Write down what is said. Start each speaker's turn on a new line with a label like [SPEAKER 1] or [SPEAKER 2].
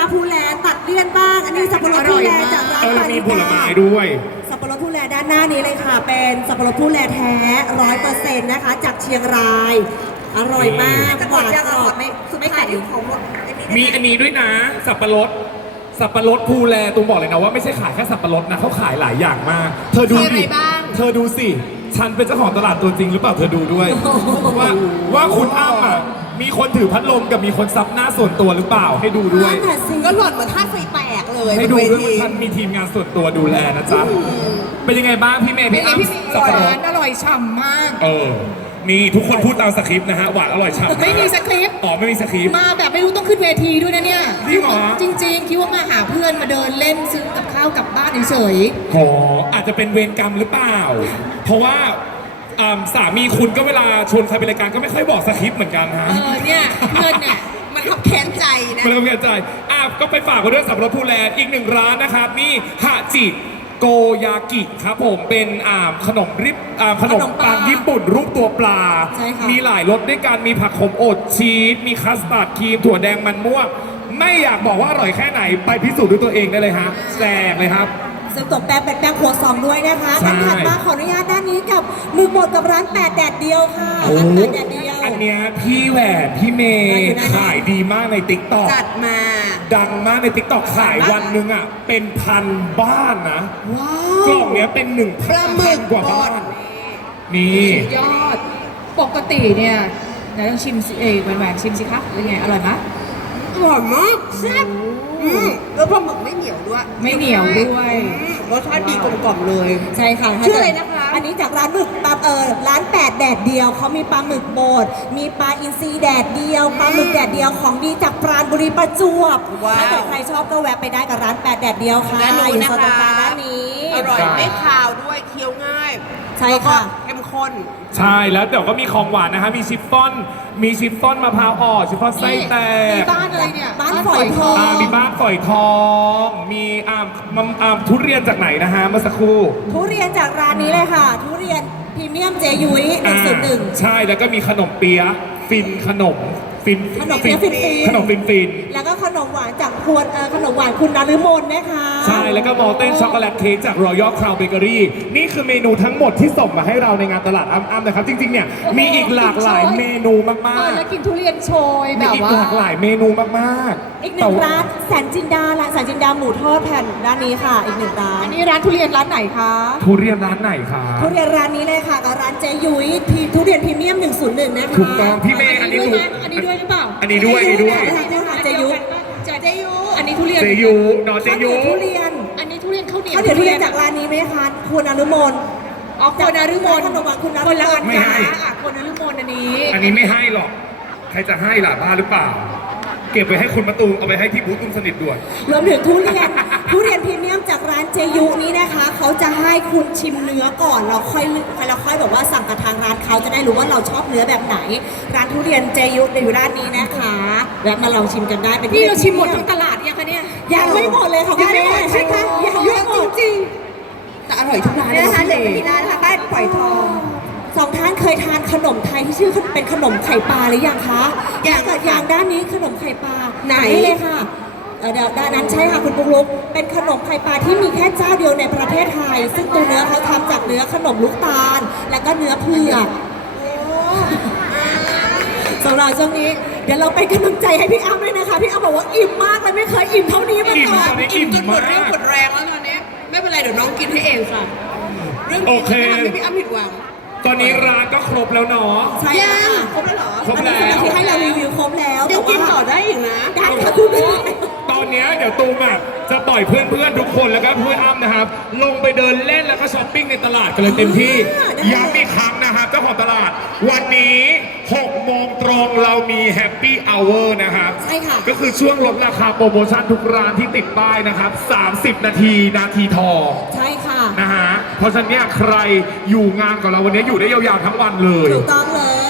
[SPEAKER 1] พูแลตัดเลี่ยนบ้าง อันนี้สับปะรดพูแลจากร้าน
[SPEAKER 2] เรามีผลไม้ด้วย
[SPEAKER 1] สับปะรดพูแลด้านหน้านี้เลยค่ะ เป็นสับปะรดพูแลแท้ 100%นะคะจากเชียงราย อร่อยมากหวานกรอบไม่ไข่ของหมด
[SPEAKER 2] มีอันนี้ด้วยนะสับปะรดภูแลตูมบอกเลยนะว่าไม่ใช่ขายแค่สับปะรดนะเขาขายหลายอย่างมาก เธอดูดิเธอดูสิฉันเป็นเจ้าของตลาดตัวจริงหรือเปล่าเธอดูด้วยว่าคุณอ้ำอ่ะมีคนถือพัดลมกับมีคนซับหน้าส่วนตัวหรือเปล่าให้ดูด้วย
[SPEAKER 3] ก็หล่อนเหมือนท่าไฟแตกเลย
[SPEAKER 2] ให้ดูด้วยว่าฉันมีทีมงานส่วนตัวดูแลนะจ๊ะเป็นยังไงบ้างพี่เมย์พี่อ้ำสับปะรด
[SPEAKER 3] อร่อยฉ่ำมาก
[SPEAKER 2] นี่ทุกคนพูดตามสคริปต์นะฮะหวานอร่อยฉ่ำ
[SPEAKER 3] ไม่มีสคริปต์
[SPEAKER 2] อ๋อไม่มีสคริปต์
[SPEAKER 3] มาแบบไม่รู้ต้องขึ้นเวทีด้วยนะเนี่ย
[SPEAKER 2] จริงเหรอ
[SPEAKER 3] จริงๆ คิดว่ามาหาเพื่อนมาเดินเล่นซื้อกับข้าวกลับบ้านเฉย
[SPEAKER 2] โหอาจจะเป็นเวรกรรมหรือเปล่า เพราะว่าสามีคุณก็เวลาชวนใครไปรายการก็ไม่ค่อยบอกสคริปต์เหมือนกันฮะ
[SPEAKER 3] เนี่ยเพื่อนเนี่ยมันขับแค้นใจนะ
[SPEAKER 2] ไม่ต้องเกรงใจก็ไปฝากไว้ด้วยสับปะรดภูแลอีกหนึ่งร้านนะครับนี่ฮาจิโกยากิครับผมเป็นขนมขนมปังญี่ปุ่นรูปตัวปลา
[SPEAKER 1] ใช่ค่ะ
[SPEAKER 2] มีหลายรสด้วยกันมีผักขมอบชีสมีคัสตาร์ดครีมถั่วแดงมันม่วงไม่อยากบอกว่าอร่อยแค่ไหนไปพิสูจน์ด้วยตัวเองได้เลยฮะแจกเลยครับ
[SPEAKER 1] ซึ่งตกแต่งเป็นแป้งครัวซองด้วยนะคะ
[SPEAKER 2] ใช่
[SPEAKER 1] ถัดมาขออนุญาตด้านนี้กับหมึกบดกับร้าน8 แดดเดียวค่ะ
[SPEAKER 2] โอ้
[SPEAKER 1] ร้าน8 แดดเดียว
[SPEAKER 2] อันเนี้ยพี่แหวนพี่เมย์ขายดีมากในติ๊กต็อก
[SPEAKER 3] จัดมา
[SPEAKER 2] ดังมากในติ๊กต็อกขายวันหนึงอ่ะเป็นพันบ้านนะ
[SPEAKER 3] ว้าก
[SPEAKER 2] ล่องเนี้ยเป็น1,000
[SPEAKER 3] ปลาหมึก
[SPEAKER 2] กว่าบ้านนี่
[SPEAKER 3] ยอด ปกติเนี่ยไหนต้องชิมสิแหวนๆชิมสิคะเป็นไง อร่อยไหม
[SPEAKER 1] อร่อยมากแซ่บแล้วปลาหมึกไม่เหนียวด้วย
[SPEAKER 3] ไม่เหนียวด้วย
[SPEAKER 1] รสชาติดีกลมกล่อมเลยใช่ค่ะ
[SPEAKER 3] ชื่ออะไรนะคะ
[SPEAKER 1] อันนี้จากร้านหมึกปลาร้าน8 แดดเดียวเขามีปลาหมึกบดมีปลาอินทรีแดดเดียวปลาหมึกแดดเดียวของดีจากปราณบุรีประจวบ
[SPEAKER 3] ว้าว
[SPEAKER 1] ถ้าเกิดใครชอบก็แวะไปได้กับร้าน8 แดดเดียวค่ะ
[SPEAKER 3] ด้านนู้น
[SPEAKER 1] อยู่
[SPEAKER 3] นะคะ
[SPEAKER 1] โซนตรงกลางด้านนี้
[SPEAKER 3] อร่อยไม่คาวด้วยเคี้ยวง่าย
[SPEAKER 1] ใช่ค่ะ
[SPEAKER 3] เข้มข้น
[SPEAKER 2] ใช่แล้วเดี๋ยวก็มีของหวานนะฮะมีชิฟฟ่อนมะพร้าวอ่อนชิฟฟ่อนไส้แต
[SPEAKER 3] มี
[SPEAKER 2] ก
[SPEAKER 3] บ้านอะไรเนี่ย
[SPEAKER 1] บ้านฝอยทอง
[SPEAKER 2] มีบ้านฝอยทองมีทุเรียนจากไหนนะฮะเมื่อสักครู่
[SPEAKER 1] ทุเรียนจากร้านนี้เลยค่ะ ทุเรียนพรีเมียมเจยุ้ย101
[SPEAKER 2] ใช่แล้วก็มีขนมเปี๊ยะฟินขนมฟิน
[SPEAKER 1] ขนมเปี๊ยะฟิน
[SPEAKER 2] ขนมฟิน
[SPEAKER 1] แล้วก็ขนมหวานจากควนขนมหวานคุณนฤมลนะคะ
[SPEAKER 2] ใช่แล้วก็มอลเต้นช็อกโกแลตเค้กจากรอยัลคราวเบเกอรี่นี่คือเมนูทั้งหมดที่ส่งมาให้เราในงานตลาดอ้ำๆนะครับ จริงๆเนี่ยมีอีกหลากหลายเมนูมากๆ
[SPEAKER 3] แล้วกินทุเรียนโชย
[SPEAKER 2] มี
[SPEAKER 3] แบบ
[SPEAKER 2] อีก
[SPEAKER 3] ว่า
[SPEAKER 2] หลากหลายเมนูมากๆ
[SPEAKER 1] อีกหนึ่งร้านแสนจินดาร้านแสนจินดาหมูทอดแผ่นร้านนี้ค่ะ อีกหนึ่งร้าน
[SPEAKER 3] อันนี้ร้านทุเรียนร้านไหนคะ
[SPEAKER 2] ทุเรียนร้านไหนคะ
[SPEAKER 1] ทุเรียนร้านนี้เลยค่ะกับร้านเจยุ้ยทุเรียนพรีเมียม101นะคะ
[SPEAKER 2] ถูกต้องพี่เมย์อันนี้
[SPEAKER 3] ด้วย
[SPEAKER 2] ดู
[SPEAKER 3] ไหมอันนี้ด้วยหรือเปล่า
[SPEAKER 2] อันนี้ด้วย
[SPEAKER 1] เจยุ้ย
[SPEAKER 3] เจยุอันนี้ทุเรียน
[SPEAKER 2] เจยูนอเจยู
[SPEAKER 1] ทุเรียน
[SPEAKER 3] อันนี้ทุเรียนข้าวเหนียว
[SPEAKER 1] ข้าวเหนียวทุเรียนจากร้านนี้ไหมคะคุณนฤมล
[SPEAKER 3] อ๋อคนนฤมล
[SPEAKER 1] ขนมหวานคุณนฤมล
[SPEAKER 3] คนละอัน
[SPEAKER 2] ไม่
[SPEAKER 3] จ้า
[SPEAKER 2] ให้
[SPEAKER 3] คนนฤมลอันนี้
[SPEAKER 2] อันนี้ไม่ให้หรอก ใครจะให้ล่ะบ้าหรือเปล่า เก็บไว้ให้คุณมะตูมเอาไปให้ที่บูธตุ้มสนิทด่วน
[SPEAKER 1] รวมถึงทุเรียนพรีเมียมจากร้านเจยุนี้นะคะเขาจะให้คุณชิมเนื้อก่อนเราค่อยแบบว่าสั่งกับทางร้านเขาจะได้รู้ว่าเราชอบเนื้อแบบไหน ร้านทุเรียนเจยุอยู่ร้านนี้นะคะแวะมาลองชิมกันได้เป็น
[SPEAKER 3] นี่เราชิมหมดทั้งตลาดยังคะเนี่ย
[SPEAKER 1] ยังไม่หมดเลยค่ะคุณแม่ใช่ค่ะยังไม่หมดจริง
[SPEAKER 3] แต่อร่อยทุกร้าน
[SPEAKER 1] นี่นะคะเดี๋ยวไปที่ร้านนะคะบ้านฝอยทองสองท่านเคยทานขนมไทยที่ชื่อเป็นขนมไข่ปลาหรือยังคะยังเกิดอย่างด้านนี้ขนมไข่ปลาไหนเลยค่ะเดี๋ยวด้านนั้นใช่ค่ะคุณปุ๊กลุกเป็นขนมไข่ปลาที่มีแค่เจ้าเดียวในประเทศไทย ซึ่งตัวเนื้อเขาทำจากเนื้อขนมลูกตาล และก็เนื้อเผือกสำหรับช่วงนี้เดี๋ยวเราไปนกำลังใจให้พี่อ้ำด้วยนะคะพี่อ้ำบอกว่าอิ่มมากเลยไม่เคยอิ่มเท่านี้มาก่อน
[SPEAKER 3] อิ่มจนหมดเรี่ยวหมดแรงแล้วตอนนี้ไม่เป็นไรเดี๋ยวน้องกินให้เองค่ะเรื่องกินไม่ทำให้พี่อ้ำผิดหวัง
[SPEAKER 2] ตอนนี้ร้านก็ครบแล้วเนาะ
[SPEAKER 1] ใช่
[SPEAKER 3] ยั
[SPEAKER 1] ค่ะ
[SPEAKER 3] งครบแล้วเหรอ
[SPEAKER 2] ครบแล้ว
[SPEAKER 1] อันนี้คือที่ให้เรารีวิวครบแล้ว
[SPEAKER 3] เดี๋ยวกินต่อได้อีกนะ
[SPEAKER 1] ได้ค่ะคุณแม่
[SPEAKER 2] ตอนเนี้ยเดี๋ยวตูมอ่ะจะปล่อยเพื่อนๆทุกคนแล้วก็เพื่อนอ้ำนะครับ ลงไปเดินเล่นแล้วก็ช้อปปิ้งในตลาดกันเลยเต็มที่ ย้ำอีกครั้งนะครับเจ้าของตลาด วันนี้6 โมงตรงเรามีแฮปปี้อเวอร์นะครับ
[SPEAKER 1] ใช่ค่ะ
[SPEAKER 2] ก็คือช่วงลดราคาโปรโมชั่นทุกร้านที่ติดป้ายนะครับ 30 นาทีทอง
[SPEAKER 1] ใช่ค่ะ
[SPEAKER 2] นะฮะ เพราะฉะนั้นเนี่ยใครอยู่งานกับเราวันนี้อยู่ได้ยาวๆทั้งวันเลย
[SPEAKER 1] ถูกต้องเลย